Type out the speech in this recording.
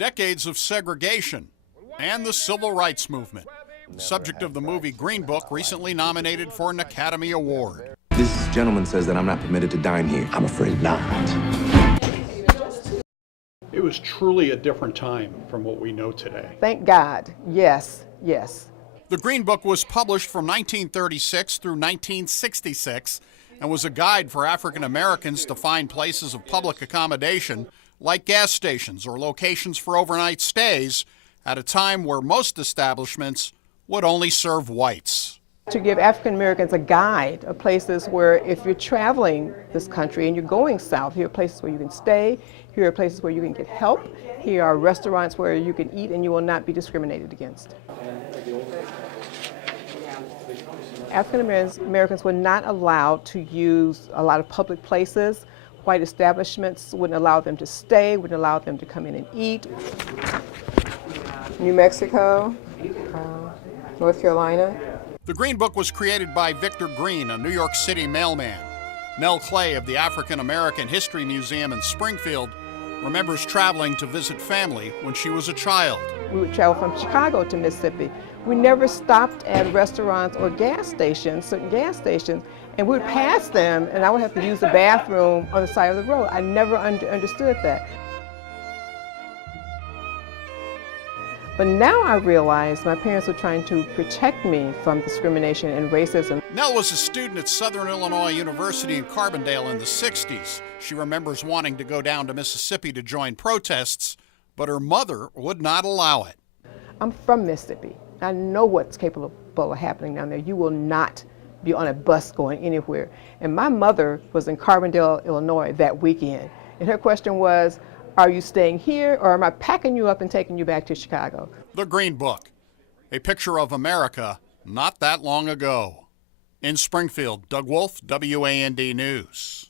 decades of segregation, and the civil rights movement. Subject of the movie Green Book, recently nominated for an Academy Award. This gentleman says that I'm not permitted to dine here. I'm afraid not. It was truly a different time from what we know today. Thank God. Yes, yes. The Green Book was published from 1936 through 1966 and was a guide for African Americans to find places of public accommodation like gas stations or locations for overnight stays at a time where most establishments would only serve whites. To give African Americans a guide of places where, if you're traveling this country and you're going south, here are places where you can stay, here are places where you can get help, here are restaurants where you can eat and you will not be discriminated against. African Americans were not allowed to use a lot of public places. White establishments wouldn't allow them to stay, wouldn't allow them to come in and eat. New Mexico, North Carolina. The Green Book was created by Victor Green, a New York City mailman. Nell Clay of the African American History Museum in Springfield remembers traveling to visit family when she was a child. We would travel from Chicago to Mississippi. We never stopped at restaurants or gas stations, certain gas stations, and we would pass them and I would have to use the bathroom on the side of the road. I never understood that. But now I realize my parents were trying to protect me from discrimination and racism. Nell was a student at Southern Illinois University in Carbondale in the 60s. She remembers wanting to go down to Mississippi to join protests, but her mother would not allow it. I'm from Mississippi. I know what's capable of happening down there. You will not be on a bus going anywhere. And my mother was in Carbondale, Illinois that weekend. And her question was, are you staying here or am I packing you up and taking you back to Chicago? The Green Book, a picture of America not that long ago. In Springfield, Doug Wolfe, WAND News.